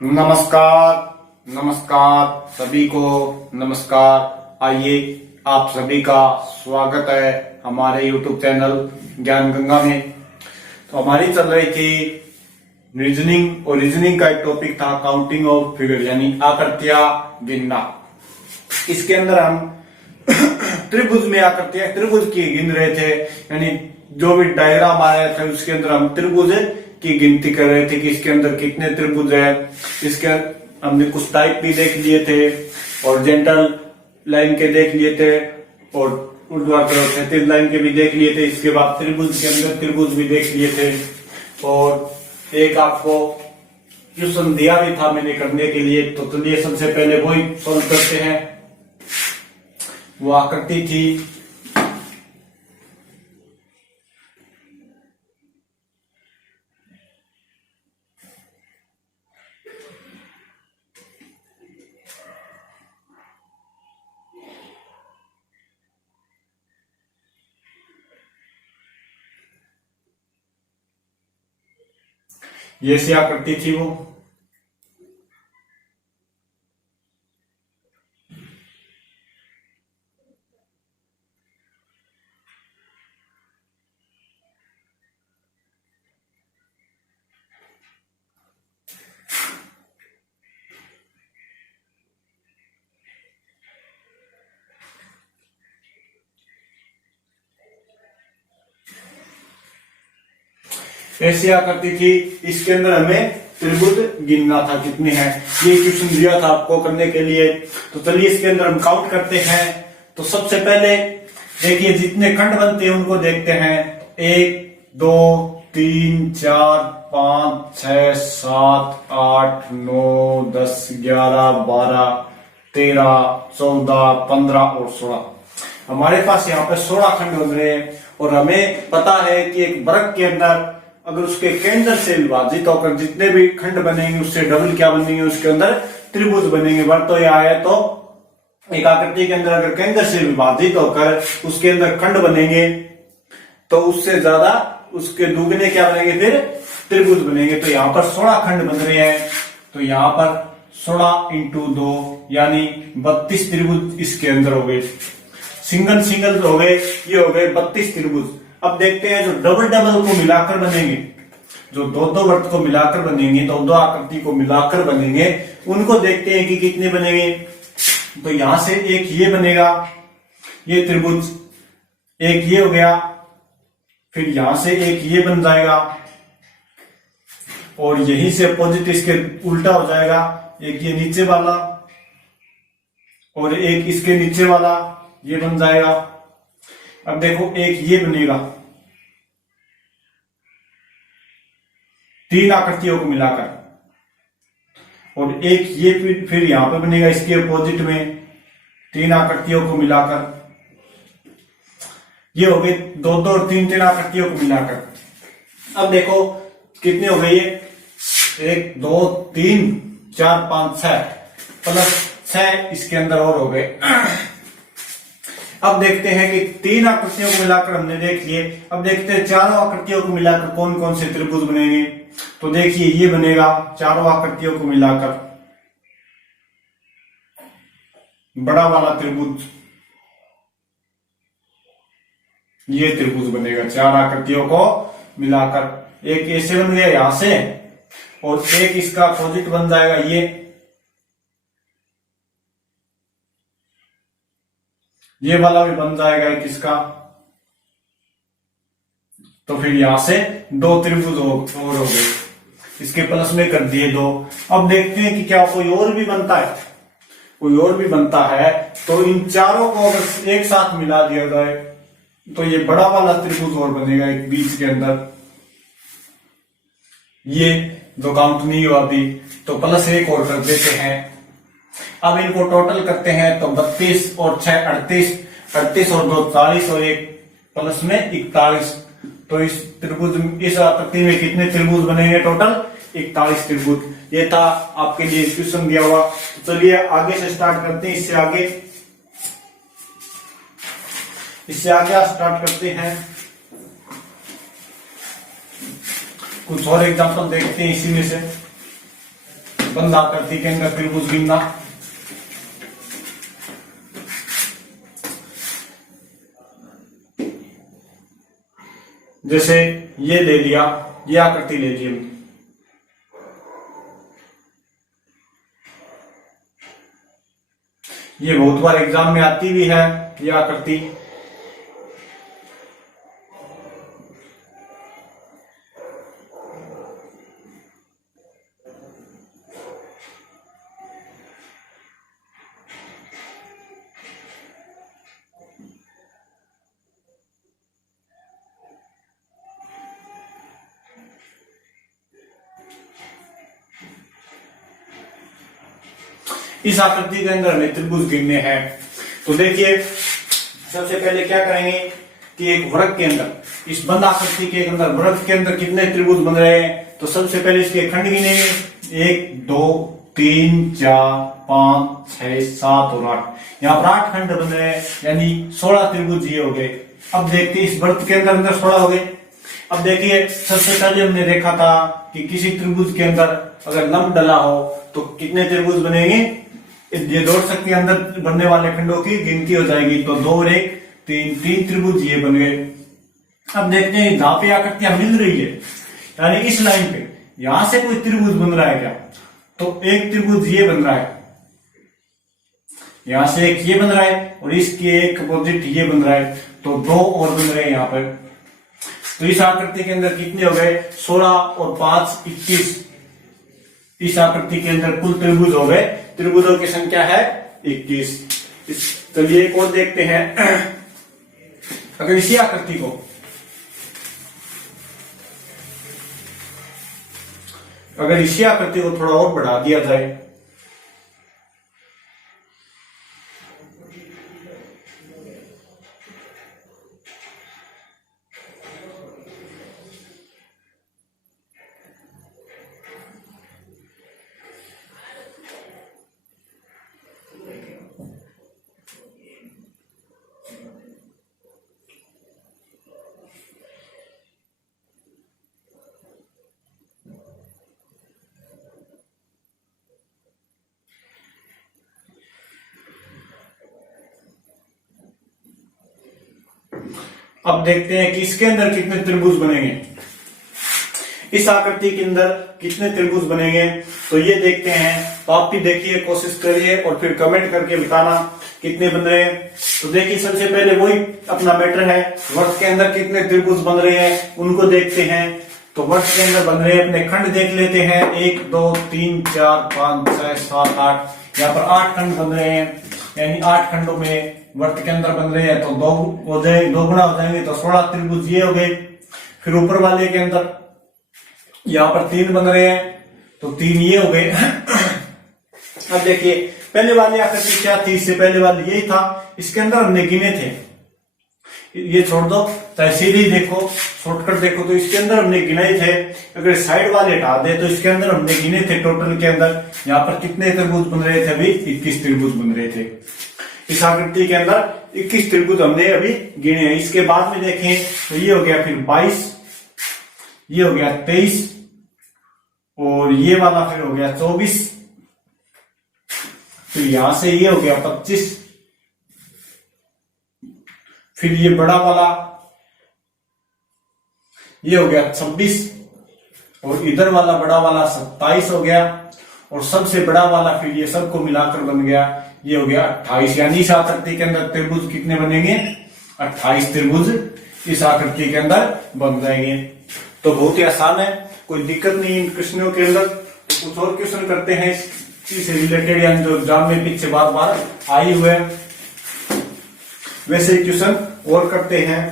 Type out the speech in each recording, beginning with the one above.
नमस्कार। नमस्कार सभी को। नमस्कार। आइए आप सभी का स्वागत है हमारे YouTube चैनल ज्ञान गंगा में। तो हमारी चल रही थी रीजनिंग और रीजनिंग का एक टॉपिक था काउंटिंग ऑफ फिगर यानी आकृतियां गिनना। इसके अंदर हम त्रिभुज में आकृतियां त्रिभुज की गिन रहे थे, यानी जो भी डायग्राम आया था उसके अंदर हम त्रिभुज की गिनती कर रहे थे कि इसके अंदर कितने त्रिभुज है। इसके हमने कुछ टाइप भी देख लिए थे, ऑरिजेंटल लाइन के देख लिए थे और ऊर्ध्वाधर क्षैतिज लाइन के भी देख लिए थे। इसके बाद त्रिभुज के अंदर त्रिभुज भी देख लिए थे और एक आपको क्वेश्चन दिया भी था मैंने करने के लिए। तो चलिए सबसे पहले वही सॉल्व करते हैं। वो आकृति थी ये सी आकृति थी वो। ऐसी आकृति थी। इसके अंदर हमें त्रिभुज गिनना था कितने हैं। ये क्वेश्चन दिया था आपको करने के लिए। तो चलिए इसके अंदर हम काउंट करते हैं। तो सबसे पहले देखिए जितने खंड बनते हैं उनको देखते हैं। 1 2 3 4 5 6 7 8 9 10 11 12 13 14 15 और 16। हमारे पास यहाँ पे 16 खंड बन रहे हैं और हमें पता है कि एक वर्ग के अंदर अगर उसके केंद्र से विभाजित होकर जितने भी खंड बनेंगे उससे डबल क्या बनेंगे, उसके अंदर त्रिभुज बनेंगे। वर्ग तो यह आया तो एक आकृति के अंदर अगर केंद्र से विभाजित होकर उसके अंदर खंड बनेंगे तो उससे ज्यादा उसके दुगने क्या बनेंगे, फिर त्रिभुज बनेंगे। तो यहाँ पर 16 खंड बन रहे हैं। तो यहाँ पर 16 इंटू 2 यानी 32 त्रिभुज इसके अंदर हो गए। सिंगल सिंगल हो गए, ये हो गए 32 त्रिभुज। अब देखते हैं जो डबल डबल को मिलाकर बनेंगे, जो दो दो वर्ग को मिलाकर बनेंगे, दो दो आकृति को मिलाकर बनेंगे, उनको देखते हैं कि कितने बनेंगे। तो यहां से एक ये बनेगा, ये त्रिभुज, एक ये हो गया, फिर यहां से एक ये बन जाएगा और यहीं से अपोजिट इसके उल्टा हो जाएगा, एक ये नीचे वाला और एक इसके नीचे वाला ये बन जाएगा। अब देखो एक ये बनेगा, 3 आकृतियों को मिलाकर, और एक ये फिर यहां पे बनेगा इसके अपोजिट में 3 आकृतियों को मिलाकर। ये हो गए 2 2 और 3 3 आकृतियों को मिलाकर। अब देखो कितने हो गए ये, 1 2 3 4 5 6 प्लस 6 इसके अंदर और हो गए। अब देखते हैं कि 3 आकृतियों को मिलाकर हमने देख लिए। अब देखते हैं चारों आकृतियों को मिलाकर कौन कौन से त्रिभुज बनेंगे। तो देखिए ये बनेगा चारों आकृतियों को मिलाकर बड़ा वाला त्रिभुज, ये त्रिभुज बनेगा 4 आकृतियों को मिलाकर। एक ऐसे बन गया यहां से और एक इसका अपोजिट बन जाएगा ये वाला भी बन जाएगा एक इसका। तो फिर यहां से 2 त्रिभुज और हो गए, इसके प्लस में कर दिए 2। अब देखते हैं कि क्या कोई और भी बनता है। कोई और भी बनता है तो इन चारों को अगर एक साथ मिला दिया जाए तो ये बड़ा वाला त्रिभुज और बनेगा एक बीच के अंदर, ये जो काउंट नहीं हुआ अभी, तो प्लस 1 और कर देते हैं। अब इनको टोटल करते हैं तो 32 और 6 38, 38 और 2 40 और एक प्लस में 41। तो इस त्रिभुज इस आकृति में कितने त्रिभुज बनेंगे, टोटल 41 त्रिभुज। ये था आपके लिए क्वेश्चन दिया हुआ। तो चलिए आगे से स्टार्ट करते हैं। इससे आगे स्टार्ट करते हैं। कुछ और एग्जांपल देखते हैं इसी में से। बंद आकृति के अंदर त्रिभुज गिनना। जैसे ये ले लिया, ये आकृति ले ली हमने, ये बहुत बार एग्जाम में आती भी है ये आकृति। इस आकृति के अंदर हमें त्रिभुज गिनने हैं। तो देखिए सबसे पहले क्या करेंगे कि एक वृत्त के अंदर, इस बंद आकृति के अंदर वृत्त के अंदर कितने त्रिभुज बन रहे हैं, तो सबसे पहले इसके खंड गिनेंगे। 1 2 3 4 5 6 7 और 8, यहाँ पर 8 खंड बन रहे हैं, यानी 16 त्रिभुज ये हो गए। अब देखते हैं इस वृत्त के अंदर 16 हो गए। अब देखिए सबसे पहले हमने देखा था कि किसी त्रिभुज के अंदर अगर लंब डला हो तो कितने त्रिभुज बनेंगे, ये दो शक के अंदर बनने वाले खंडों की गिनती हो जाएगी। तो 2 और 1 3 त्रिभुज ये बन गए। अब देखते हैं जहां पे आकृतियां मिल रही है, यानी इस लाइन पे यहां से कोई त्रिभुज बन रहा है क्या, तो एक त्रिभुज ये बन रहा है, यहां से एक ये बन रहा है और इसके एक अपोजिट ये बन रहा है, तो 2 और बन रहे हैं यहाँ पर। तो इस आकृति के अंदर कितने हो गए, 16 और 5 21। इस आकृति के अंदर कुल त्रिभुज हो गए, त्रिभुजों की संख्या है 21। चलिए एक और देखते हैं। अगर इसी आकृति को थोड़ा और बढ़ा दिया जाए, अब देखते हैं कि इसके अंदर कितने त्रिभुज बनेंगे, इस आकृति के अंदर कितने त्रिभुज बनेंगे। तो ये देखते हैं, तो आप भी देखिए, कोशिश करिए और फिर कमेंट करके बताना कितने बन रहे हैं। तो देखिए सबसे पहले वही अपना मैटर है, वर्ष के अंदर कितने त्रिभुज बन रहे हैं उनको देखते हैं। तो वर्ष के अंदर बन रहे हैं, अपने खंड देख लेते हैं, 1 2 3 4 5 6 7 8, यहाँ पर 8 खंड बन रहे हैं, यानी 8 खंडों में वर्त के अंदर बन रहे हैं, तो 2 हो जाए, 2 गुना हो जाएंगे, तो 16 त्रिभुज ये हो गए। फिर ऊपर वाले के अंदर यहाँ पर 3 बन रहे हैं, तो 3 ये हो गए। अब देखिए पहले वाली आकृति क्या थी, इससे पहले वाली यही था, इसके अंदर हमने गिने थे, ये छोड़ दो, चाहे सीधे ही देखो, शॉर्टकट देखो, तो इसके अंदर हमने गिने थे। अगर साइड वाले हटा दे तो इसके अंदर हमने गिने थे टोटल के अंदर, यहाँ पर कितने त्रिभुज बन रहे थे, अभी 21 त्रिभुज बन रहे थे। इस आकृति के अंदर 21 त्रिभुज हमने अभी गिने हैं। इसके बाद में देखें तो ये हो गया फिर 22, ये हो गया 23, और ये वाला फिर हो गया 24, फिर यहां से ये हो गया 25, फिर ये बड़ा वाला ये हो गया 26, और इधर वाला बड़ा वाला 27 हो गया, और सबसे बड़ा वाला फिर ये सबको मिलाकर बन गया, ये हो गया 28। यानी इस आकृति के अंदर त्रिभुज कितने बनेंगे, 28 त्रिभुज इस आकृति के अंदर बन जाएंगे। तो बहुत ही आसान है, कोई दिक्कत नहीं इन क्वेश्चनों के अंदर। तो कुछ और क्वेश्चन करते हैं इससे रिलेटेड, यानी जो एग्जाम में पीछे बार बार आई हुए वैसे क्वेश्चन और करते हैं।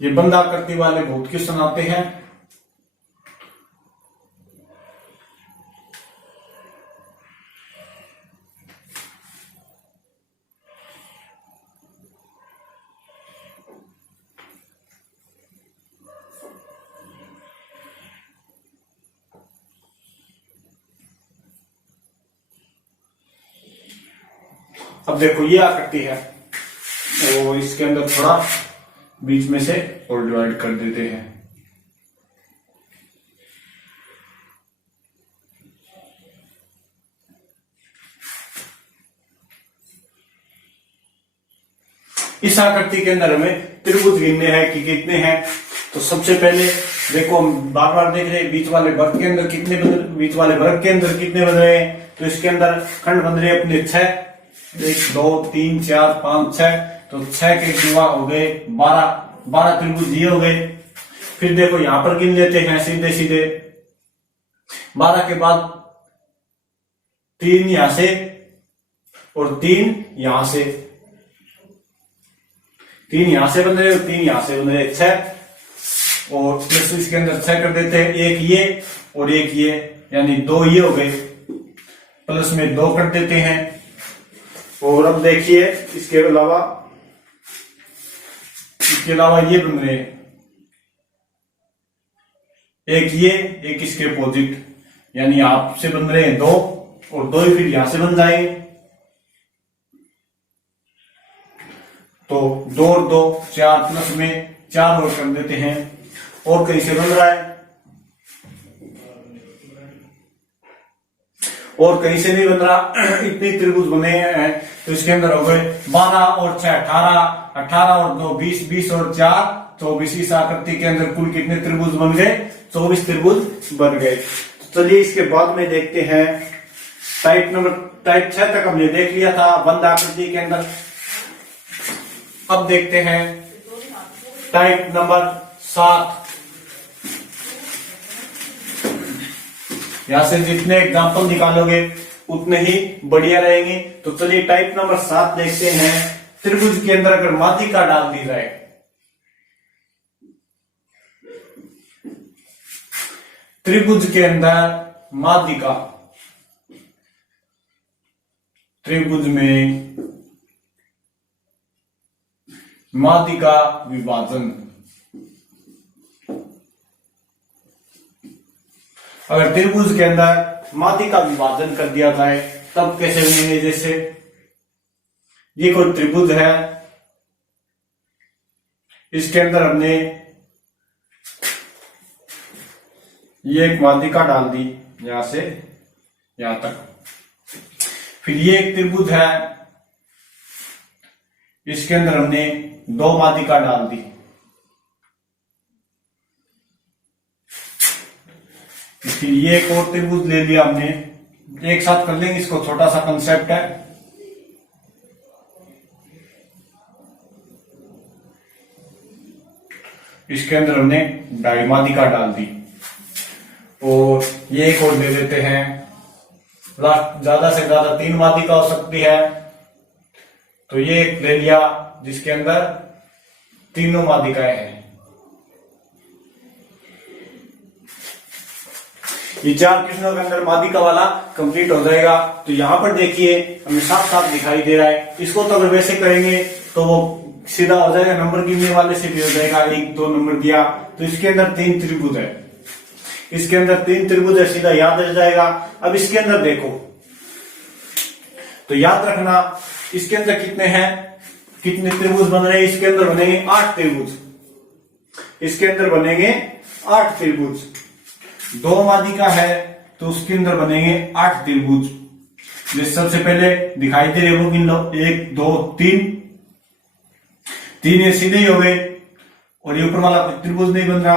ये बंद आकृति वाले बहुत क्वेश्चन आते हैं। अब देखो ये आकृति है, तो इसके अंदर थोड़ा बीच में से और डिवाइड कर देते हैं। इस आकृति के अंदर हमें त्रिभुज गिनने हैं कि कितने हैं। तो सबसे पहले देखो, हम बार बार देख रहे हैं बीच वाले वर्ग के अंदर कितने बीच वाले वर्ग के अंदर कितने बन रहे हैं। तो इसके अंदर खंड बन रहे हैं अपने 6, 1 2 3 4 5 6। तो 6 के गुणा हो गए 12 त्रिभुज ये हो गए। फिर देखो यहां पर गिन लेते हैं सीधे सीधे। 12 के बाद 3 यहां से और 3 यहां से, 3 यहां से बन रहे और 3 यहां से बन रहे 6। और प्लस इसके अंदर 6 कर देते हैं, एक ये और एक ये, यानी 2 ये हो गए। प्लस में 2 कर देते हैं। और अब देखिए इसके अलावा ये बन रहे हैं, एक ये एक इसके अपोजिट, यानी आपसे बन रहे हैं 2 और 2 ही फिर यहां से बन जाएंगे। तो 2 और 2 4, प्लस में 4 और कर देते हैं। और कहीं से बन रहा है और कहीं से नहीं बन रहा। इतने त्रिभुज बने हैं। तो इसके अंदर हो गए 12 और 6 18, 18 और 2 20, 20 और 4 24। इस आकृति के अंदर कुल कितने त्रिभुज बन गए? 24 त्रिभुज बन गए। तो चलिए इसके बाद में देखते हैं टाइप 6 तक हमने देख लिया था बंद आकृति के अंदर। अब देखते हैं टाइप नंबर 7। यहां से जितने एग्जाम्पल निकालोगे उतने ही बढ़िया रहेंगे। तो चलिए टाइप नंबर 7 देखते हैं। त्रिभुज के अंदर अगर माध्यिका डाल दी जाए, त्रिभुज के अंदर माध्यिका, त्रिभुज में माध्यिका विभाजन, अगर त्रिभुज के अंदर माध्यिका विभाजन कर दिया जाए तब कैसे बनेंगे? जैसे ये कोई त्रिभुज है, इसके अंदर हमने ये एक माध्यिका डाल दी यहां से यहां तक। फिर ये एक त्रिभुज है, इसके अंदर हमने 2 माध्यिका डाल दी। फिर ये एक और त्रिभुज ले लिया हमने, एक साथ कर लेंगे इसको, छोटा सा कंसेप्ट है। इसके अंदर हमने 2 माध्यिका डाल दी। और ये एक और दे देते हैं, ज्यादा से ज्यादा 3 माध्यिका हो सकती है। तो ये एक ले लिया जिसके अंदर तीनों माध्यिकाएं हैं। ये 4 कृष्णों के अंदर माध्यिका वाला कंप्लीट हो जाएगा। तो यहां पर देखिए हमें साफ साफ दिखाई दे रहा है। इसको तो अगर वैसे करेंगे तो वो सीधा हो जाएगा, नंबर गिनने वाले से भी हो जाएगा। 1 2 नंबर दिया तो इसके अंदर 3 त्रिभुज है, इसके अंदर 3 त्रिभुज है, सीधा याद रह जाएगा। अब इसके अंदर देखो तो याद रखना इसके अंदर कितने हैं, कितने त्रिभुज बन रहे हैं। इसके अंदर बनेंगे 8 त्रिभुज, इसके अंदर बनेंगे 8 त्रिभुज। 2 माध्यिका है तो उसके अंदर बनेंगे 8 त्रिभुज। जैसे सबसे पहले दिखाई दे रहे वो गिन लो, 1 2 3, 3 ये सीधे ही हो गए। और ये ऊपर वाला त्रिभुज नहीं बन रहा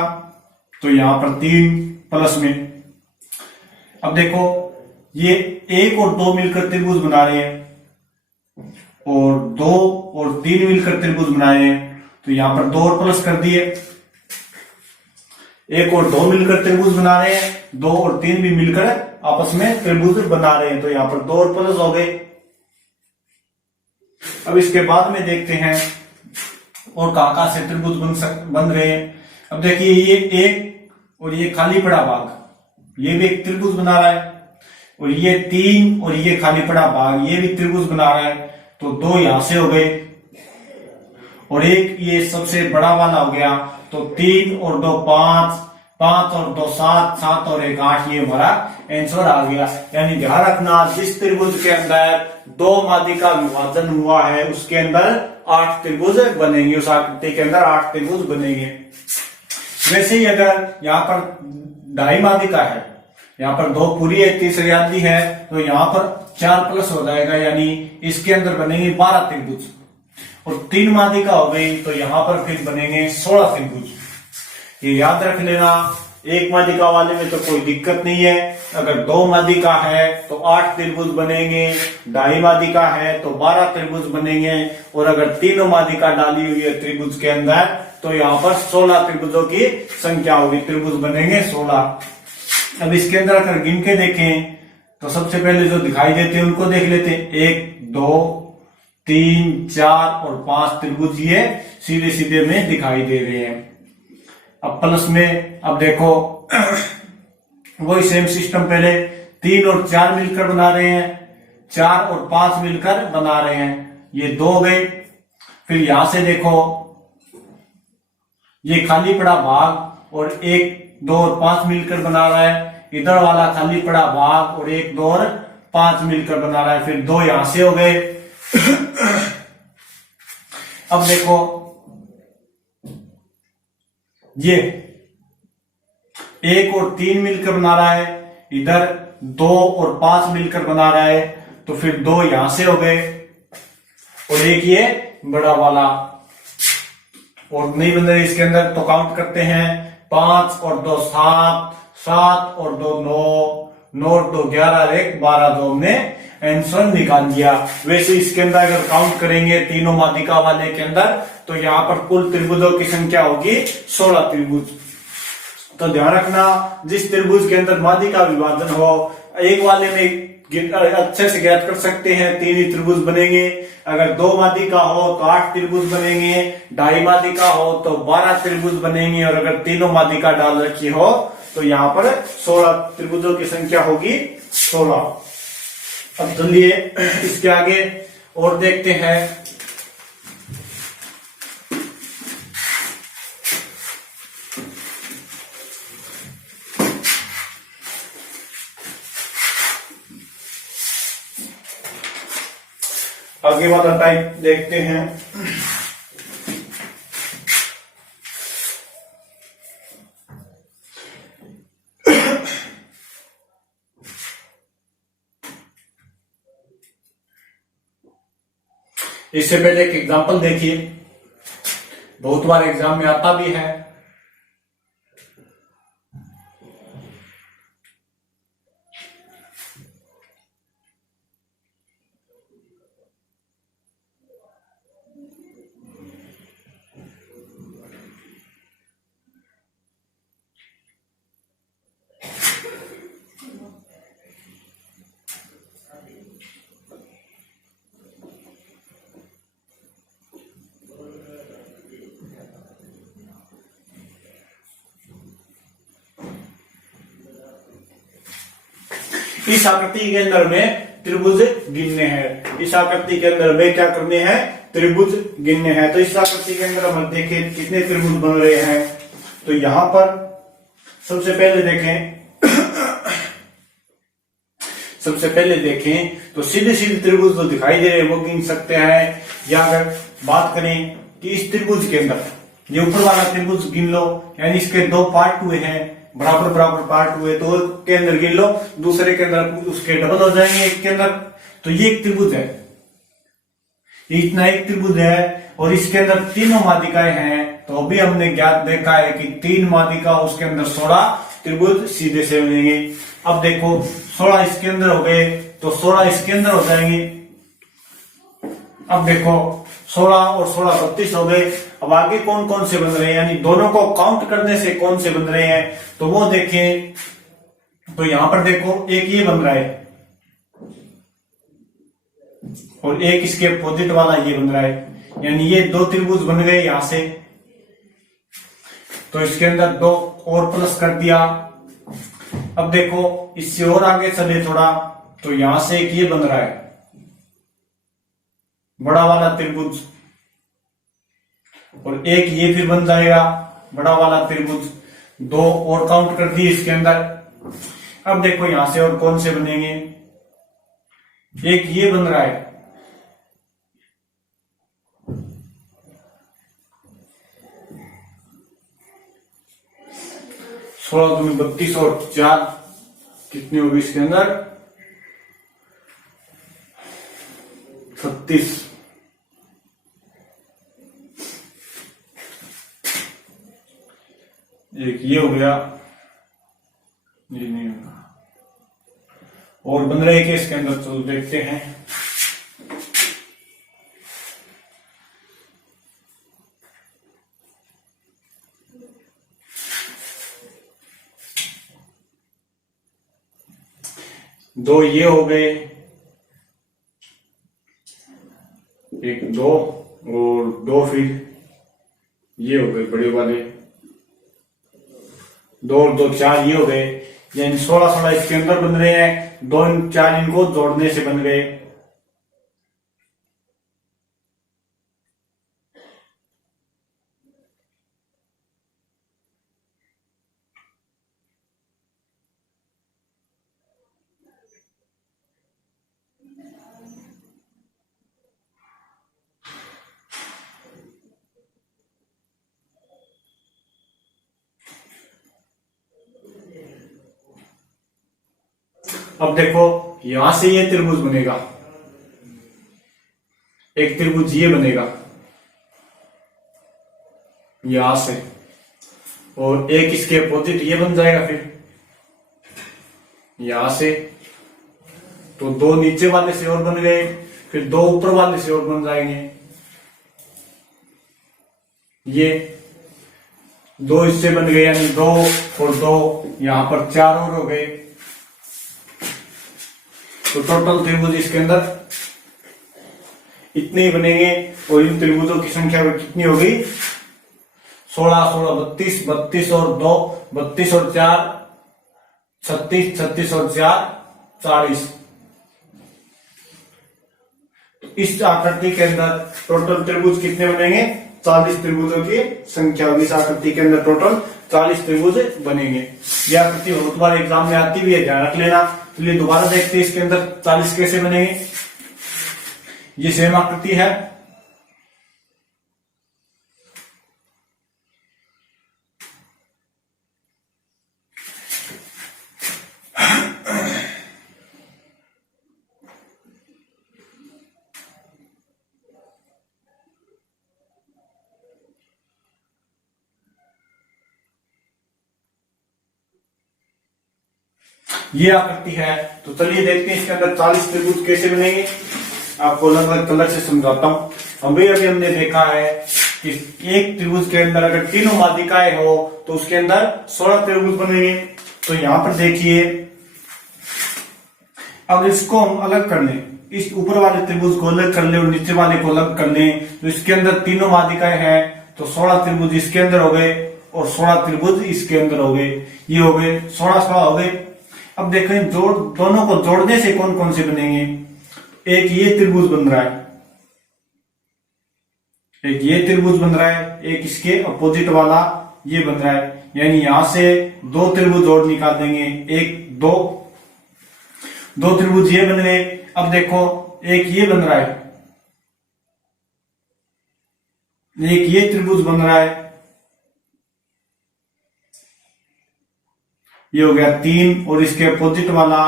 तो यहां पर 3 प्लस में। अब देखो ये 1 और 2 मिलकर त्रिभुज बना रहे हैं और 2 और 3 मिलकर त्रिभुज बना रहे हैं। तो यहां पर 2 और प्लस कर दिए। 1 और 2 मिलकर त्रिभुज बना रहे हैं, 2 और 3 भी मिलकर आपस में त्रिभुज बना रहे हैं। तो यहां पर 2 और प्लस हो गए। अब इसके बाद में देखते हैं और कहां से त्रिभुज बन रहे हैं। अब देखिए ये 1 और ये खाली पड़ा भाग, ये भी एक त्रिभुज बना रहा है। और ये 3 और ये खाली पड़ा भाग, ये भी त्रिभुज बना रहा है। तो 2 यहां से हो गए और एक ये सबसे बड़ा वाला हो गया। तो 3 और 2 5, 5 और 2 7, 7 और 1 8, ये हमारा आंसर आ गया। यानी ध्यान रखना, जिस त्रिभुज के अंदर 2 मादि का विभाजन हुआ है उसके अंदर 8 त्रिभुज बनेंगे, उस आकृति के अंदर 8 त्रिभुज बनेंगे। वैसे ही अगर यहाँ पर ढाई मादि का है, यहाँ पर 2 पूरी है, तीसरी आधी है, तो यहाँ पर 4 प्लस हो जाएगा, यानी इसके अंदर बनेंगे 12 त्रिभुज। और 3 मादि का हो गई तो यहाँ पर फिर बनेंगे 16 त्रिभुज। ये याद रख लेना। 1 मादिका वाले में तो कोई दिक्कत नहीं है, अगर 2 मादिका है तो 8 त्रिभुज बनेंगे, ढाई मादिका है तो 12 त्रिभुज बनेंगे, और अगर तीनों मादिका डाली हुई है त्रिभुज के अंदर तो यहाँ पर 16 त्रिभुजों की संख्या होगी, त्रिभुज बनेंगे 16। अब इसके अंदर अगर गिन के देखें तो सबसे पहले जो दिखाई देते हैं उनको देख लेते हैं। 1 2 3 4 और 5 त्रिभुज ये सीधे सीधे में दिखाई दे रहे हैं। अब प्लस में अब देखो वही सेम सिस्टम, पहले 3 और 4 मिलकर बना रहे हैं, 4 और 5 मिलकर बना रहे हैं, ये 2 गए। फिर यहां से देखो ये खाली पड़ा भाग और 1 2 और 5 मिलकर बना रहा है, इधर वाला खाली पड़ा भाग और 1 2 और 5 मिलकर बना रहा है, फिर 2 यहां से हो गए। अब देखो ये 1 और 3 मिलकर बना रहा है, इधर 2 और 5 मिलकर बना रहा है, तो फिर 2 यहां से हो गए और 1 ये बड़ा वाला, और नहीं बन रहे इसके अंदर, तो काउंट करते हैं। 5 और 2 7, 7 और 2 9, 9 और 2 11, 1 12, 2 हमने आंसर निकाल दिया। वैसे इसके अंदर अगर काउंट करेंगे तीनों मादिका वाले के अंदर तो यहाँ पर कुल त्रिभुजों की संख्या होगी 16 त्रिभुज। तो ध्यान रखना, जिस त्रिभुज के अंदर मादिका विभाजन हो, एक वाले में अच्छे से ज्ञात कर सकते हैं 3 ही त्रिभुज बनेंगे, अगर 2 मादिका हो तो 8 त्रिभुज बनेंगे, ढाई मादिका हो तो 12 त्रिभुज बनेंगे, और अगर तीनों मादिका डाल रखी हो तो यहाँ पर 16 त्रिभुजों की संख्या होगी 16। अब चलिए इसके आगे और देखते हैं। आगे वाला टाइप देखते हैं। इससे पहले एक एग्जांपल देखिए, बहुत बार एग्जाम में आता भी है। इस आकृति के अंदर में त्रिभुज गिनने हैं, इस आकृति के अंदर में क्या करने हैं, त्रिभुज गिनने हैं। तो इस आकृति के अंदर हम देखें कितने त्रिभुज बन रहे हैं। तो यहां पर सबसे पहले देखें तो सीधे सीधे त्रिभुज जो दिखाई दे रहे हैं वो गिन सकते हैं। या अगर बात करें कि इस त्रिभुज के अंदर ये ऊपर वाला त्रिभुज गिन लो, यानी इसके 2 पार्ट हुए हैं, बराबर बराबर पार्ट हुए, तो के अंदर गिन लो, दूसरे के अंदर उसके डबल हो जाएंगे एक के अंदर। तो ये एक त्रिभुज है, इतना एक त्रिभुज है, और इसके अंदर तीनों मादिकाएं हैं। तो अभी हमने ज्ञात देखा है कि 3 मादिका, उसके अंदर 16 त्रिभुज सीधे से बनेंगे। अब देखो 16 इसके अंदर हो गए तो 16 इसके अंदर हो जाएंगे। अब देखो 16 और 16 32 हो गए। अब आगे कौन कौन से बन रहे हैं, यानी दोनों को काउंट करने से कौन से बन रहे हैं, तो वो देखें। तो यहां पर देखो एक ये बन रहा है और एक इसके अपोजिट वाला ये बन रहा है, यानी ये 2 त्रिभुज बन गए यहां से। तो इसके अंदर 2 और प्लस कर दिया। अब देखो इससे और आगे चले थोड़ा, तो यहां से एक ये बन रहा है बड़ा वाला त्रिभुज, और एक ये फिर बन जाएगा बड़ा वाला त्रिभुज। दो और काउंट कर दिए इसके अंदर। अब देखो यहां से और कौन से बनेंगे, एक ये बन रहा है, सोलह दूनी 32 और 4 कितनी होगी इसके अंदर 36। एक ये हो गया, ये नहीं होगा, और बन रहे के इसके अंदर, चलो देखते हैं। दो ये हो गए, एक दो और दो, फिर ये हो गए बड़े वाले, दो और दो 4 ये हो गए, यानी 16 इसके अंदर बन रहे हैं। 2 4 इनको जोड़ने से बन गए। अब देखो यहां से ये त्रिभुज बनेगा, एक त्रिभुज ये बनेगा यहां से, और एक इसके अपोजिट ये बन जाएगा फिर यहां से। तो दो नीचे वाले से और बन गए, फिर दो ऊपर वाले से और बन जाएंगे। ये दो इससे बन गए, यानी 2 और 2, यहां पर 4 और हो गए। तो टोटल त्रिभुज इसके अंदर इतने ही बनेंगे, और इन त्रिभुजों की संख्या कितनी होगी 16 16 32 32 और 2 32 और 4 36 36 और 4 40। इस आकृति के अंदर टोटल त्रिभुज कितने बनेंगे 40 त्रिभुजों की संख्या होगी। इस आकृति के अंदर टोटल 40 त्रिभुज बनेंगे। यह आकृति बहुत बार एग्जाम में आती भी है, ध्यान रख लेना। चलिए दोबारा देखते हैं इसके अंदर 40 कैसे बनेंगे। ये सेम आकृति है, ये आकृति है। तो चलिए देखते हैं इसके अंदर 40 त्रिभुज कैसे बनेंगे। आपको अलग अलग कलर से समझाता हूं। अभी हमने देखा है कि एक त्रिभुज के अंदर अगर तीनों माध्यिकाएं हो तो उसके अंदर 16 त्रिभुज बनेंगे। तो यहां पर देखिए, अब इसको हम अलग कर लें, इस ऊपर वाले त्रिभुज को अलग कर ले और नीचे वाले को अलग कर लें, तो इसके अंदर तीनों माध्यिकाएं हैं, तो 16 त्रिभुज इसके अंदर हो गए और 16 त्रिभुज इसके अंदर हो गए। ये हो गए 16 हो गए। अब देखें दोनों को जोड़ने से कौन कौन से बनेंगे। एक ये त्रिभुज बन रहा है, एक ये त्रिभुज बन रहा है, एक इसके अपोजिट वाला ये बन रहा है, यानी यहां से 2 त्रिभुज और निकाल देंगे। एक दो त्रिभुज ये बन गए। अब देखो एक ये बन रहा है, एक ये त्रिभुज बन रहा है, ये हो गया 3, और इसके अपोजिट वाला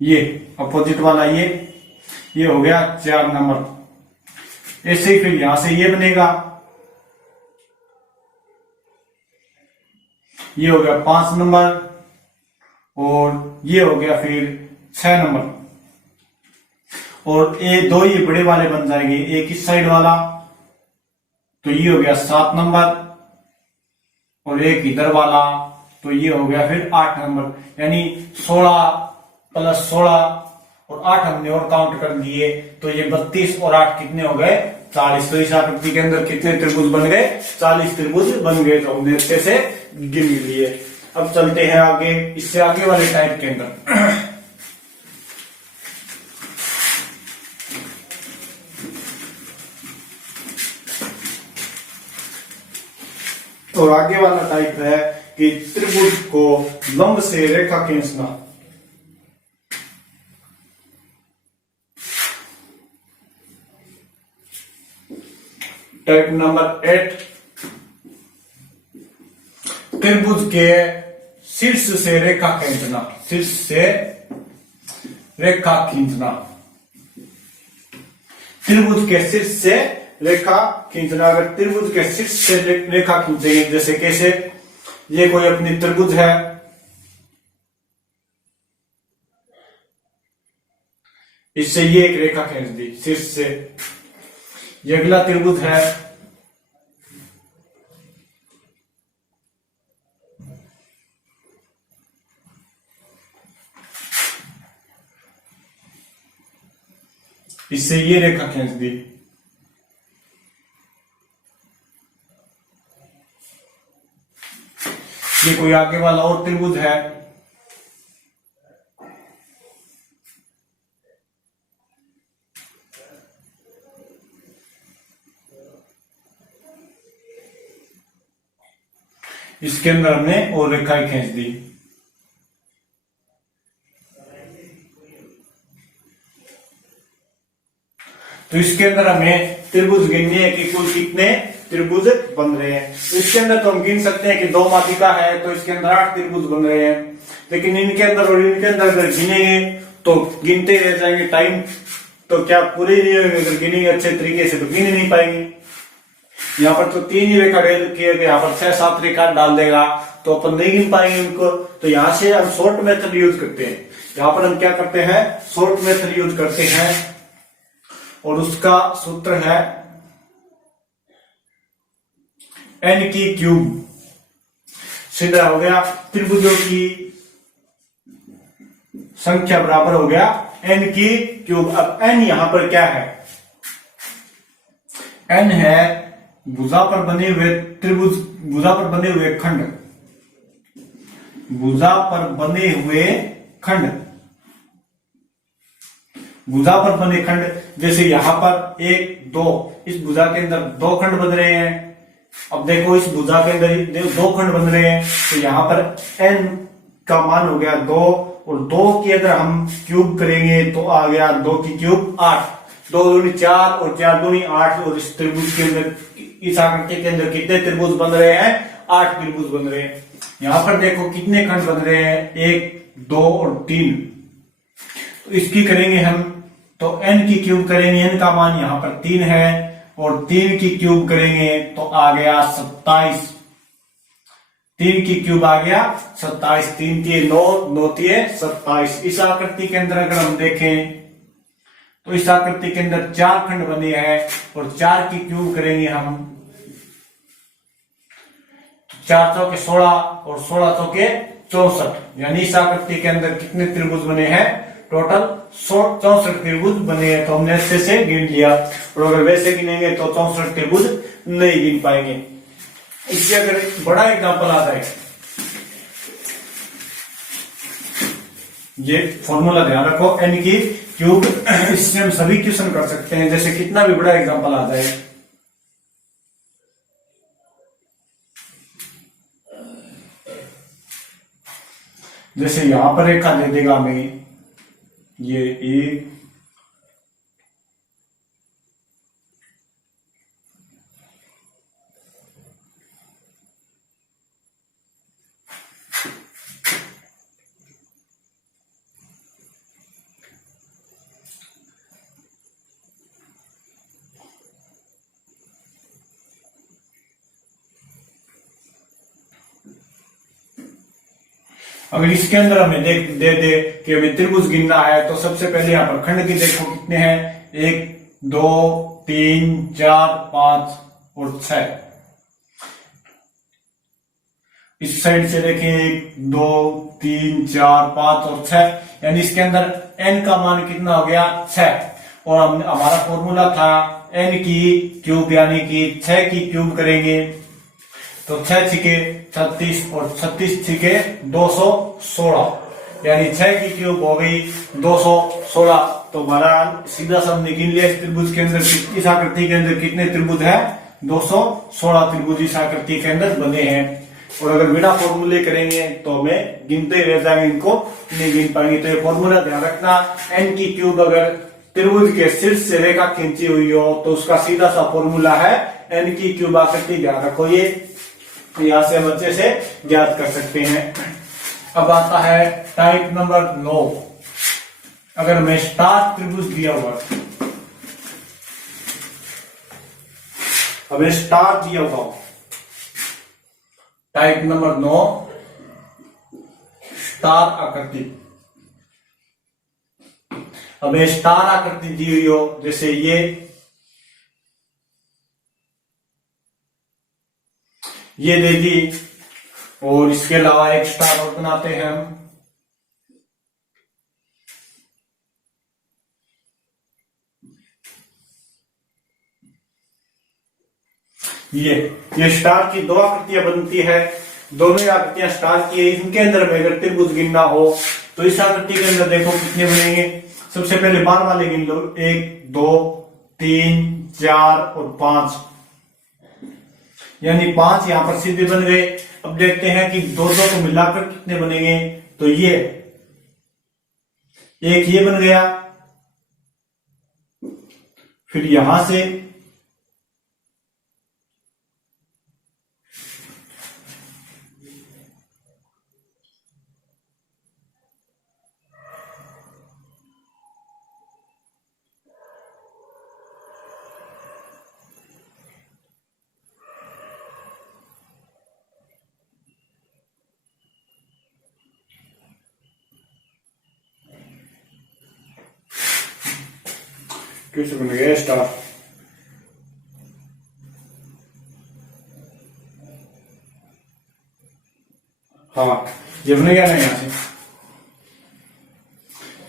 ये अपोजिट वाला ये हो गया 4 नंबर। ऐसे ही फिर यहां से ये बनेगा, ये हो गया 5 नंबर, और ये हो गया फिर 6 नंबर। और दो ये बड़े वाले बन जाएंगे, एक इस साइड वाला, तो ये हो गया 7 नंबर, और एक इधर वाला, तो ये हो गया फिर 8 नंबर। यानी 16 प्लस 16 और 8 हमने और काउंट कर दिए, तो ये 32 और 8 कितने हो गए 40। तो इस आकृति के अंदर कितने त्रिभुज बन गए 40 त्रिभुज बन गए। तो हमने अच्छे से गिन लिए। अब चलते हैं आगे, इससे आगे वाले टाइप के अंदर। और आगे वाला टाइप है कि त्रिभुज को लंब से रेखा खींचना। टाइप नंबर 8, त्रिभुज के शीर्ष से रेखा खींचना। शीर्ष से रेखा खींचना, त्रिभुज के शीर्ष से रेखा खींचना। अगर त्रिभुज के शीर्ष से रेखा खींचेंगे, जैसे कैसे, ये कोई अपनी त्रिभुज है, इससे ये एक रेखा खींच दी शीर्ष से। ये अगला त्रिभुज है, इससे ये रेखा खींच दी। ये कोई आगे वाला और त्रिभुज है, इसके अंदर हमने और रेखाएं खींच दी। तो इसके अंदर हमें त्रिभुज गिननी है कि कुल कितने त्रिभुज बन रहे हैं। तो इसके अंदर तो हम गिन सकते हैं कि 2 मात्रिका है, तो इसके अंदर 8 त्रिभुज बन रहे हैं। लेकिन इनके अंदर और इनके अंदर अगर गिनेंगे तो गिनते रह जाएंगे, टाइम तो क्या पूरे नहीं होंगे। अगर गिनेंगे अच्छे तरीके से तो गिन नहीं पाएंगे। यहाँ पर तो 3 ही रेखा किए गए, यहाँ पर 6-7 रेखा डाल देगा तो अपन नहीं गिन पाएंगे उनको। तो यहाँ से हम शॉर्ट मेथड यूज करते हैं। यहाँ पर हम क्या करते हैं, शॉर्ट मेथड यूज करते हैं, और उसका सूत्र है n की क्यूब। सीधा हो गया त्रिभुजों की संख्या बराबर हो गया n की क्यूब। अब n यहां पर क्या है, n है भुजा पर बने हुए त्रिभुज, भुजा पर बने हुए खंड, भुजा पर बने हुए खंड, भुजा पर बने खंड। जैसे यहां पर 1, 2, इस भुजा के अंदर 2 खंड बन रहे हैं। अब देखो इस भुजा के अंदर 2 खंड बन रहे हैं, तो यहां पर n का मान हो गया 2, और 2 की अगर हम क्यूब करेंगे तो आ गया 2 की क्यूब 8, 2 दूनी 4 और 4 दूनी 8। और इस त्रिभुज के अंदर, इस आकृति के अंदर कितने त्रिभुज बन रहे हैं, 8 त्रिभुज बन रहे हैं। यहां पर देखो कितने खंड बन रहे हैं, 1, 2 और 3। तो इसकी करेंगे हम, तो n की क्यूब करेंगे, n का मान यहां पर 3 है, और 3 की क्यूब करेंगे तो आ गया 27। 3 की क्यूब आ गया 27, 3 के 9, 9 के 27। इस आकृति के अंदर अगर हम देखें तो इस आकृति के अंदर 4 खंड बने हैं, और 4 की क्यूब करेंगे हम, 4 चौके 16 और 16 चौके 64। यानी इस आकृति के अंदर कितने त्रिभुज बने हैं, टोटल 64 त्रिभुज बने हैं। तो हमने अच्छे से गिन लिया, और अगर वैसे गिनेंगे तो 64 त्रिभुज नहीं गिन पाएंगे। इससे अगर बड़ा एग्जांपल आ जाए, ये फॉर्मूला ध्यान रखो n की क्यूब, इससे हम सभी क्वेश्चन कर सकते हैं, जैसे कितना भी बड़ा एग्जांपल आ जाए। जैसे यहां पर रेखा दे देगा हमें, ये 1, अगर इसके अंदर हमें दे दे कि हमें त्रिभुज गिनना है, तो सबसे पहले यहाँ पर खंड की देखो कितने हैं, 1, 2, 3, 4, 5 और 6। इस साइड से देखें 1, 2, 3, 4, 5 और 6, यानी इसके अंदर n का मान कितना हो गया, 6। और हमारा फॉर्मूला था n की क्यूब, यानी कि 6 की क्यूब करेंगे तो 6 छिके 36 और 36 छिके 216, यानी 6 की क्यूब हो गई 216। तो हमारा सीधा सा हमने गिन लिया इस त्रिभुज के अंदर, इस आकृति के अंदर कितने त्रिभुज है, 216 त्रिभुज इस आकृति के अंदर बने हैं। और अगर बिना फॉर्मूले करेंगे तो हमें गिनते रह जाएंगे, इनको नहीं गिन पाएंगे। तो ये फॉर्मूला ध्यान रखना, n की क्यूब अगर त्रिभुज के शीर्ष से रेखा खींची हुई हो तो उसका सीधा सा फॉर्मूला है n की क्यूब आकृति। ध्यान रखो, ये यहां से हम अच्छे से ज्ञात कर सकते हैं। अब आता है टाइप नंबर 9। अगर मैं स्टार त्रिभुज दिया हुआ, हमें स्टार दिया हुआ, टाइप नंबर 9 स्टार आकृति। हमें स्टार आकृति दी हुई हो, जैसे ये दे दी, और इसके अलावा एक स्टार और बनाते हैं हम। ये स्टार की दो आकृतियां बनती है, दोनों ही आकृतियां स्टार की है। इनके अंदर में अगर त्रिभुज गिनना हो तो इस आकृति के अंदर देखो कितने बनेंगे। सबसे पहले बार वाले गिन लो, 1 2 3 4 और 5, यानी 5 यहां पर सीधे बन गए। अब देखते हैं कि दो को मिलाकर कितने बनेंगे। तो ये एक ये बन गया, फिर यहां से कैसे बन गया स्टार। हाँ, ये बन गया ना,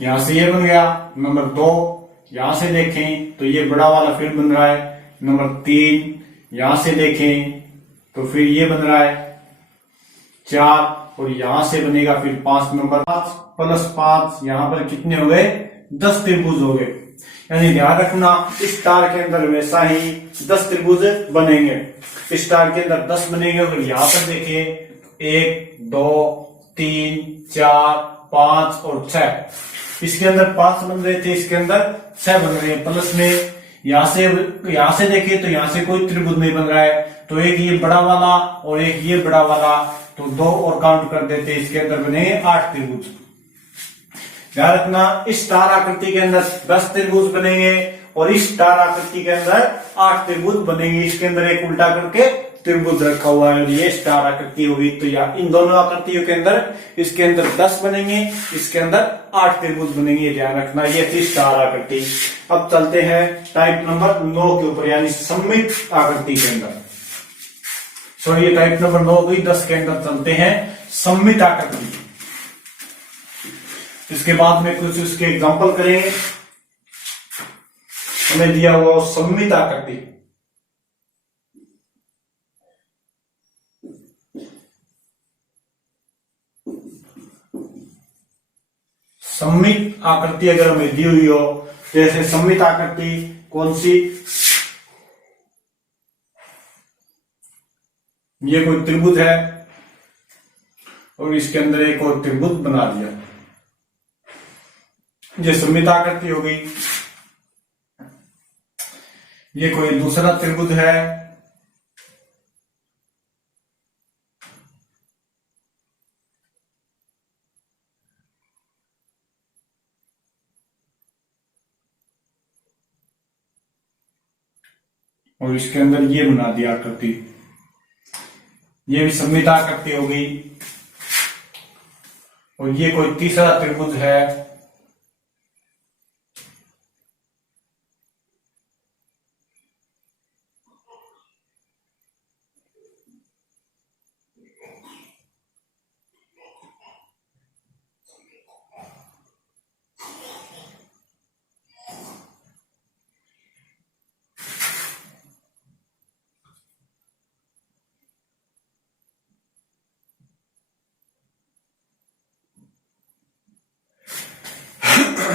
यहां से ये बन गया। नंबर 2 यहां से देखें तो ये बड़ा वाला फिर बन रहा है। नंबर 3 यहां से देखें तो फिर ये बन रहा है 4, और यहां से बनेगा फिर 5। नंबर 5 प्लस 5 यहां पर कितने हो गए, 10 त्रिभुज हो गए। यानी ध्यान रखना, इस स्टार के अंदर वैसा ही 10 त्रिभुज बनेंगे। इस स्टार के अंदर 10 बनेंगे। अगर यहां पर देखें 1 2 3 4 5 और 6, इसके अंदर 5 बन रहे थे, इसके अंदर 6 बन रहे हैं प्लस में। यहां से देखें तो यहां से कोई त्रिभुज नहीं बन रहा है, तो एक ये बड़ा वाला और एक ये बड़ा वाला, तो 2 और काउंट कर देते, इसके अंदर बनेंगे 8 त्रिभुज। ध्यान रखना, इस स्टार आकृति के अंदर 10 त्रिभुज बनेंगे और इस स्टार आकृति के अंदर 8 त्रिभुज बनेंगे। इसके अंदर एक उल्टा करके त्रिभुज रखा हुआ है, ये स्टार आकृति होगी। तो या इन दोनों आकृतियों के अंदर, इसके अंदर 10 बनेंगे, इसके अंदर 8 त्रिभुज बनेंगे। ध्यान रखना, ये थी स्टार आकृति। अब चलते हैं टाइप नंबर 9 के ऊपर, यानी सममित आकृति के अंदर। सॉरी, ये टाइप नंबर 9 हुई। 10 के अंदर चलते हैं सममित आकृति। इसके बाद में कुछ उसके एग्जांपल करेंगे। हमें दिया हुआ सममित आकृति, सममित आकृति अगर हमें दी हुई हो, जैसे सममित आकृति कौन सी, ये कोई त्रिभुज है और इसके अंदर एक और त्रिभुज बना दिया, ये सममित आकृति हो गई। ये कोई दूसरा त्रिभुज है, और इसके अंदर ये बना दिया आकृति, ये भी सममित आकृति हो गई। और ये कोई तीसरा त्रिभुज है,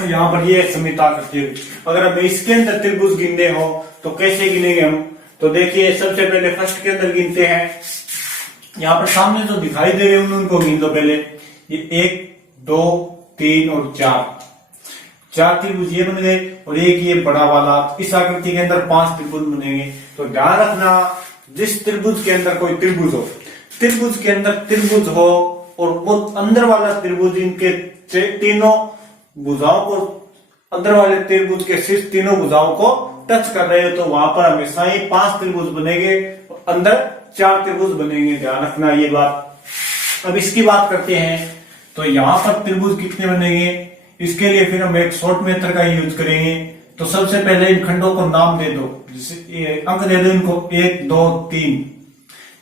यहाँ पर ये सममित आकृति। अगर हमें इसके अंदर त्रिभुज गिनने हो तो कैसे गिनेंगे हम, तो देखिए सबसे पहले फर्स्ट के अंदर गिनते हैं। यहाँ पर सामने जो दिखाई दे रहे हैं उनको गिन लो पहले। ये 1 2 3 और 4 त्रिभुज ये बन गए, और एक ये बड़ा वाला। इस आकृति के अंदर 5 त्रिभुज बनेंगे। तो ध्यान रखना, जिस त्रिभुज के अंदर कोई त्रिभुज हो, त्रिभुज के अंदर त्रिभुज हो और वो अंदर वाला त्रिभुज इनके तीनों भुजाओं को, अंदर वाले त्रिभुज के शीर्ष तीनों भुजाओं को टच कर रहे हो, तो वहां पर हमेशा ही 5 त्रिभुज बनेंगे, अंदर 4 त्रिभुज बनेंगे। ध्यान रखना ये बात। अब इसकी बात करते हैं, तो यहां पर त्रिभुज कितने बनेंगे, इसके लिए फिर हम एक शॉर्ट मेथड का यूज करेंगे। तो सबसे पहले इन खंडों को नाम दे दो, जैसे अंक दे दो इनको 1 2 3,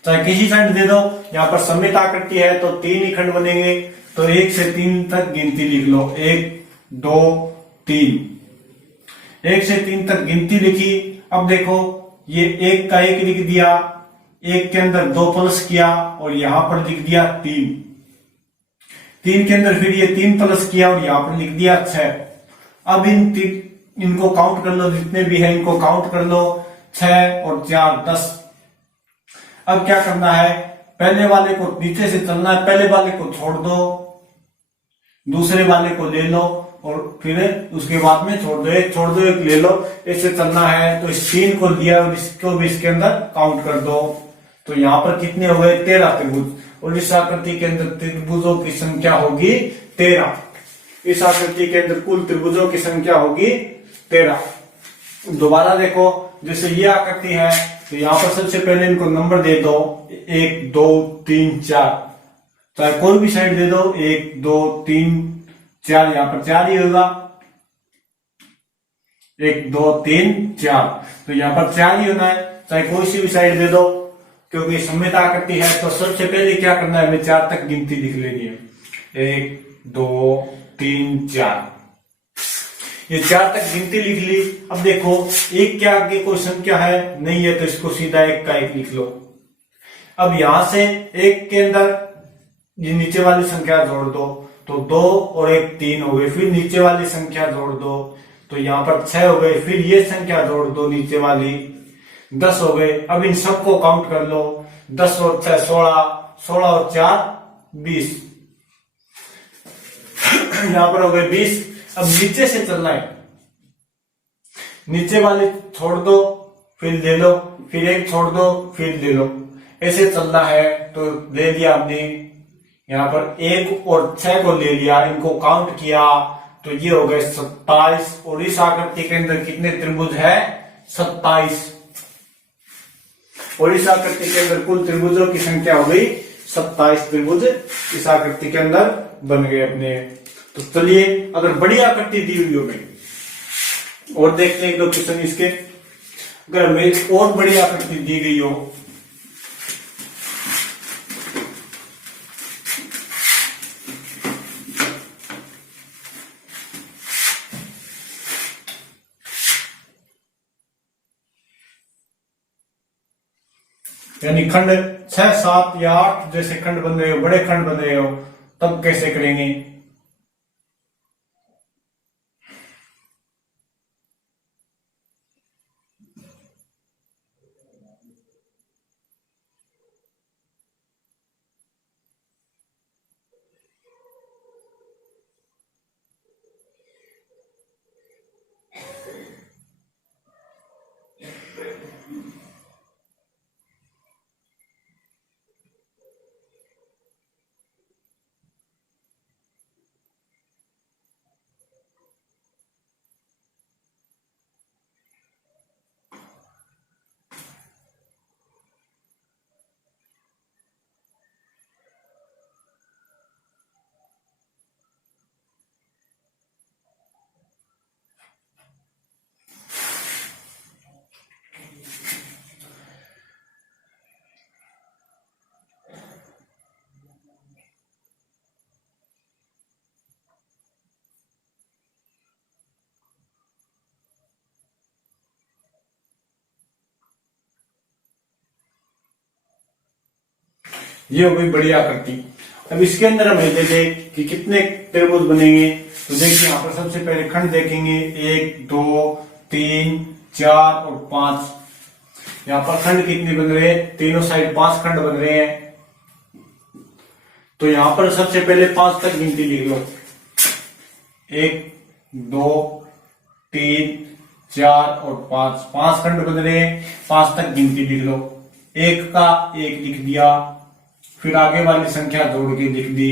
चाहे किसी साइड दे दो। यहाँ पर सममित आकृति है तो 3 ही खंड बनेंगे। तो 1 से 3 तक गिनती लिख लो, 1 2 3। 1 से 3 तक गिनती लिखी। अब देखो ये 1 का 1 लिख दिया, 1 के अंदर 2 प्लस किया और यहां पर लिख दिया 3 के अंदर फिर ये 3 प्लस किया और यहां पर लिख दिया 6। अब इनको काउंट कर लो, जितने भी है इनको काउंट कर लो, 6 और 4 10। अब क्या करना है, पहले वाले को नीचे से चलना है, पहले वाले को छोड़ दो, दूसरे वाले को ले लो और फिर उसके बाद में छोड़ दो, एक ले लो, ऐसे चलना है। तो इस 3 को लिया और इसको भी इसके अंदर काउंट कर दो। तो यहाँ पर कितने हो गए, 13 त्रिभुज। और इस आकृति के अंदर त्रिभुजों की संख्या होगी 13। इस आकृति के अंदर कुल त्रिभुजों की संख्या होगी 13। दोबारा देखो, जैसे ये आकृति है तो यहाँ पर सबसे पहले इनको नंबर दे दो, 1 2 3 4, चाहे कोई भी साइड दे दो, 1 2 3 4, यहाँ पर 4 ही होगा, 1 2 3 4। तो यहाँ पर 4 ही होना है, चाहे कोई सी भी साइड दे दो, क्योंकि सममित आकृति है। तो सबसे पहले क्या करना है, हमें 4 तक गिनती लिख लेनी है, 1 2 3 4। ये 4 तक गिनती लिख ली। अब देखो 1 के आगे कोई संख्या है नहीं है, तो इसको सीधा 1 का 1 लिख लो। अब यहां से 1 के अंदर ये नीचे वाली संख्या जोड़ दो, तो 2 और 1 3 हो गए। फिर नीचे वाली संख्या जोड़ दो, तो यहाँ पर 6 हो गए। फिर ये संख्या जोड़ दो नीचे वाली, 10 हो गए। अब इन सबको काउंट कर लो, 10 और 6 16, 16 और 4 20, यहाँ पर हो गए 20। अब नीचे से चलना है, नीचे वाले छोड़ दो फिर ले लो, फिर 1 छोड़ दो फिर ले लो, ऐसे चलना है। तो ले लिया हमने, यहाँ पर 1 और 6 को ले लिया, इनको काउंट किया तो ये हो गए 27। और इस आकृति के अंदर कितने त्रिभुज है, 27। और इस आकृति के अंदर कुल त्रिभुजों की संख्या हो गई 27 त्रिभुज इस आकृति के अंदर बन गए अपने। तो चलिए, अगर बड़ी आकृति दी हुई हो गई और देखते हैं 1 2 क्वेश्चन इसके। अगर हमें और बड़ी आकृति दी गई हो, यानी खंड 6 7 या 8 जैसे खंड बन रहे हो, बड़े खंड बन रहे हो, तब कैसे करेंगे। ये हो गई बड़ी आकृति। अब इसके अंदर हम दे दे कि कितने त्रिभुज बनेंगे। तो देखिए यहाँ पर सबसे पहले खंड देखेंगे, 1 2 3 4 और 5। यहाँ पर खंड कितने बन रहे हैं, तीनों साइड 5 खंड बन रहे हैं। तो यहाँ पर सबसे पहले 5 तक गिनती लिख लो, 1 2 3 4 और 5 खंड बन रहे हैं, 5 तक गिनती लिख लो। 1 का 1 लिख दिया, फिर आगे वाली संख्या जोड़ के लिख दी,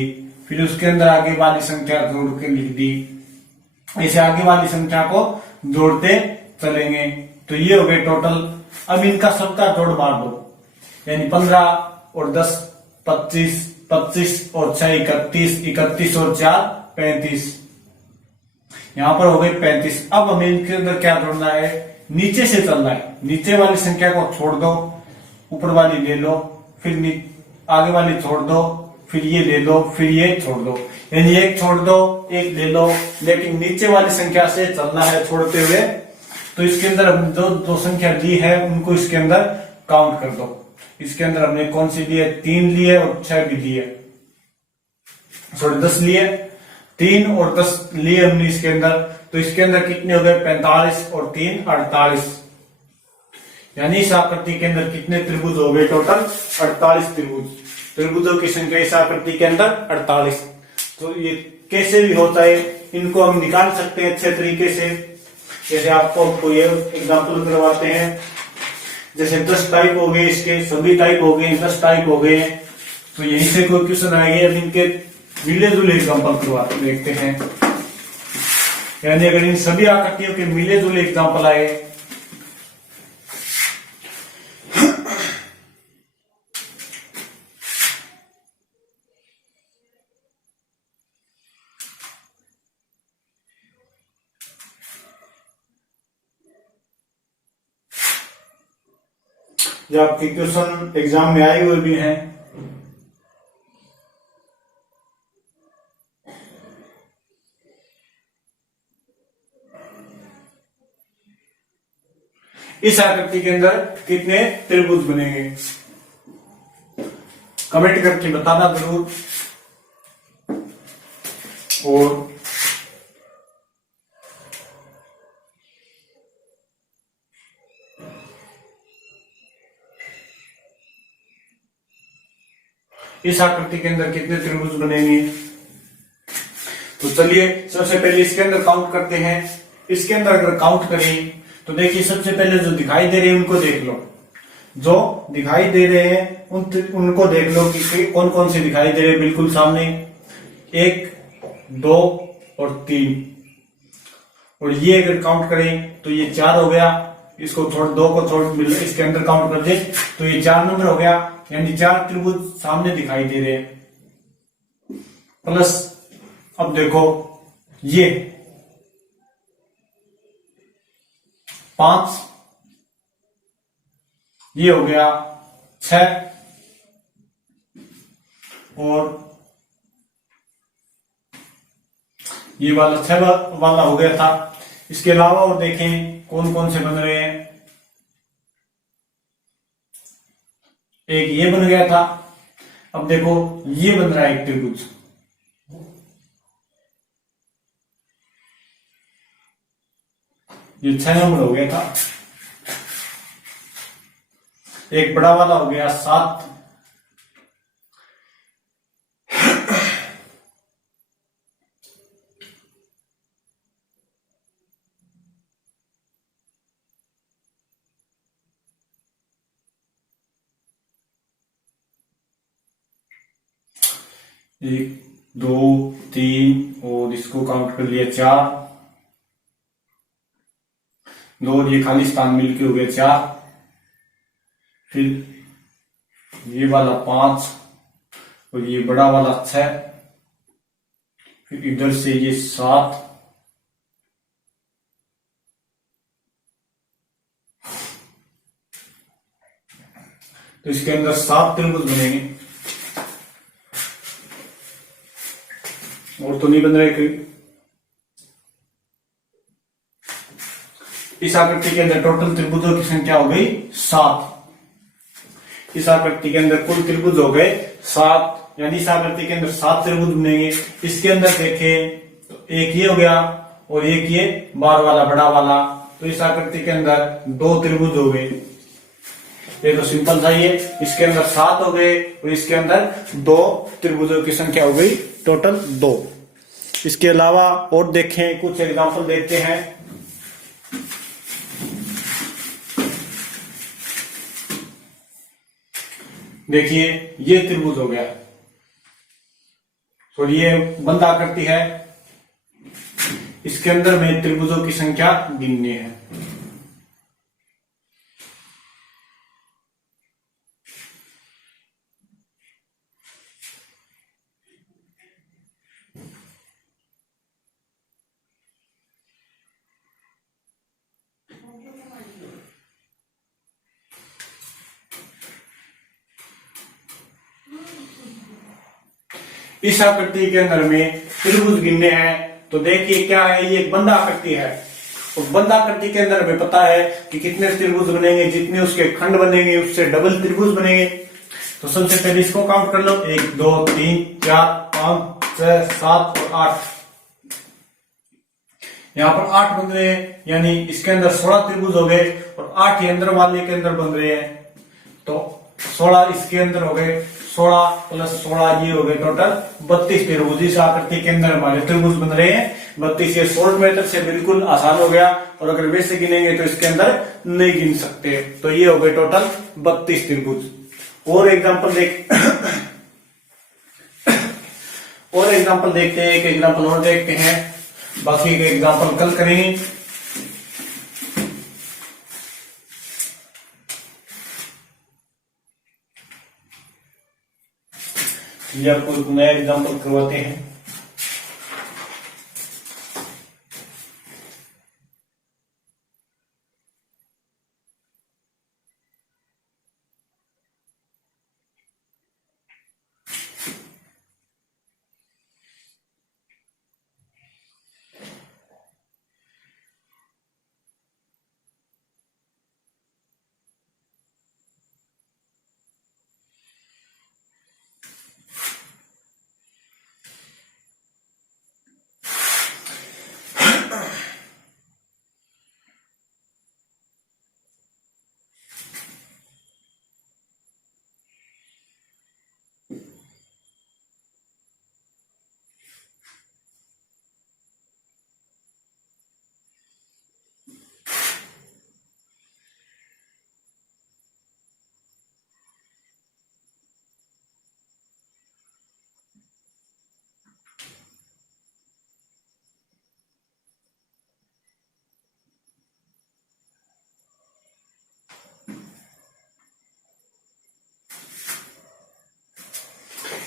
फिर उसके अंदर आगे वाली संख्या जोड़ के लिख दी। ऐसे आगे वाली संख्या को जोड़ते चलेंगे। तो ये हो गए टोटल। अब इनका सबका जोड़ मार दो, यानी 15 और 10 25, 25 और 6 31, 31 और 4 35, यहां पर हो गए 35। अब हमें इनके अंदर क्या जोड़ना है, नीचे से चलना है। नीचे वाली संख्या को छोड़ दो, ऊपर वाली ले लो, फिर आगे वाली छोड़ दो, फिर ये ले लो, फिर ये छोड़ दो, यानी एक छोड़ दो एक ले लो, लेकिन नीचे वाली संख्या से चलना है छोड़ते हुए। तो इसके अंदर हम जो दो संख्या ली है उनको इसके अंदर काउंट कर दो। इसके अंदर हमने कौन सी लिए, 3 लिए और 6 भी लिए, सॉरी 10 लिए, 3 और 10 लिए हमने इसके अंदर। तो इसके अंदर कितने हो गए, 45 और 3 48, यानी इस आकृति के अंदर कितने त्रिभुज हो गए, टोटल 48 त्रिभुज। त्रिभुजों की संख्या इस आकृति के अंदर 48। तो ये कैसे भी होता है, इनको हम निकाल सकते हैं अच्छे तरीके से। जैसे आपको कोई एग्जाम्पल करवाते हैं, जैसे 10 टाइप हो गए, इसके सभी टाइप हो गए, 10 टाइप हो गए। तो यहीं से कोई क्वेश्चन आएंगे, अब इनके मिले जुले एग्जाम्पल करवाते देखते हैं। यानी अगर इन सभी आकृतियों के मिले जुले एग्जाम्पल आए, जो आपके क्वेश्चन एग्जाम में आए हुए भी हैं, इस आकृति के अंदर कितने त्रिभुज बनेंगे, कमेंट करके बताना जरूर। और इस आकृति के अंदर कितने त्रिभुज बनेंगे। तो चलिए सबसे पहले इसके अंदर काउंट करते हैं। इसके अंदर अगर काउंट करें तो देखिए, सबसे पहले जो दिखाई दे रहे हैं उनको देख लो, जो दिखाई दे रहे हैं उनको देख लो कि कौन कौन से दिखाई दे रहे हैं बिल्कुल सामने। 1 2 और 3, और ये अगर काउंट करें तो ये 4 हो गया। इसको छोड़, 2 को छोड़ इसके अंदर काउंट कर दे तो ये 4 नंबर हो गया, यानी 4 त्रिभुज सामने दिखाई दे रहे हैं। प्लस अब देखो ये 5, ये हो गया 6, और ये वाला 6 वाला हो गया था। इसके अलावा और देखें कौन कौन से बन रहे हैं। एक ये बन गया था, अब देखो ये बन रहा है एक त्रिभुज, ये 6 नंबर हो गया था। एक बड़ा वाला हो गया 7, एक 2 3 और इसको काउंट कर लिया 4, 2 और ये खाली स्थान मिलके हो गया 4, फिर ये वाला 5 और ये बड़ा वाला 6, फिर इधर से ये 7, तो इसके अंदर 7 त्रिभुज बनेंगे। और तो नहीं बन रहे कोई। इस आकृति के अंदर टोटल त्रिभुजों की संख्या हो गई 7। इस आकृति के अंदर कुल त्रिभुज हो गए 7, यानी इस आकृति के अंदर 7 त्रिभुज बनेंगे। इसके अंदर देखें तो एक ये हो गया और एक ये बार वाला बड़ा वाला, तो इस आकृति के अंदर 2 त्रिभुज हो गए। ये तो सिंपल था ये। इसके अंदर 7 हो गए और इसके अंदर 2 त्रिभुजों की संख्या हो गई टोटल 2। इसके अलावा और देखें, कुछ एग्जांपल देखते हैं। देखिए ये त्रिभुज हो गया और ये बंद आकृति है। इसके अंदर में त्रिभुजों की संख्या गिननी है। इस आकृति के अंदर में त्रिभुज गिनने हैं। तो देखिए क्या है, ये एक बंद आकृति है। तो बंद आकृति के अंदर में पता है कि कितने त्रिभुज बनेंगे, जितने उसके खंड बनेंगे उससे डबल त्रिभुज बनेंगे। तो सबसे पहले इसको काउंट कर लो, 1 2 3 4 5 6 7 और 8। यहाँ पर 8 बन रहे हैं, यानी इसके अंदर 16 त्रिभुज हो गए और 8 ये अंदर वाले के अंदर बन रहे हैं। तो 16 इसके अंदर हो गए, 16 प्लस 16 ये हो गए टोटल 32 त्रिभुज। इस आकृति के अंदर हमारे त्रिभुज बन रहे हैं 32। ये शॉर्ट मेथड से बिल्कुल आसान हो गया, और अगर वैसे गिनेंगे तो इसके अंदर नहीं गिन सकते। तो ये हो गए टोटल 32 त्रिभुज। और एग्जांपल देखते हैं, एक एग्जांपल और देखते हैं, बाकी के एग्जांपल कल करेंगे। ये आपको एक नया एग्जांपल करवाते हैं।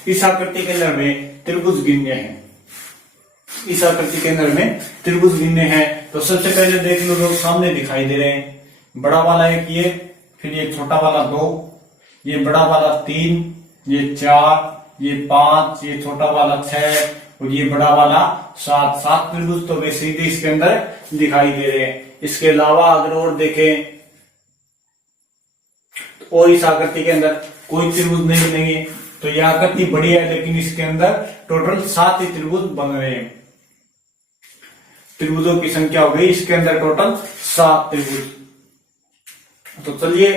इस आकृति के अंदर में त्रिभुज गिनने हैं। इस आकृति के अंदर में त्रिभुज गिनने हैं। तो सबसे पहले देख लो, जो सामने दिखाई दे रहे हैं, बड़ा वाला एक ये, फिर ये छोटा वाला 2, ये बड़ा वाला 3, ये 4, ये 5, ये छोटा वाला 6 और ये बड़ा वाला 7 त्रिभुज तो वे सीधे इसके अंदर दिखाई दे रहे हैं। इसके अलावा अगर और देखें और इस आकृति के अंदर कोई त्रिभुज नहीं बनेंगे। तो यह आकृति बड़ी है, लेकिन इसके अंदर टोटल 7 ही त्रिभुज बन रहे हैं। त्रिभुजों की संख्या हो गई इसके अंदर टोटल 7 त्रिभुज। तो चलिए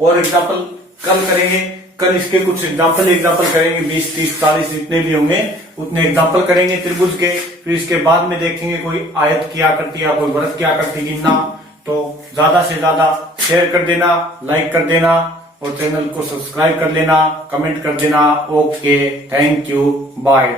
और एग्जाम्पल कल करेंगे। कल इसके कुछ एग्जाम्पल करेंगे, 20 30 40 जितने भी होंगे उतने एग्जाम्पल करेंगे त्रिभुज के। फिर इसके बाद में देखेंगे कोई आयत की आकृति या कोई वृत्त की आकृति गिनना। तो ज्यादा से ज्यादा शेयर कर देना, लाइक कर देना और चैनल को सब्सक्राइब कर लेना, कमेंट कर देना। Okay, thank you, bye.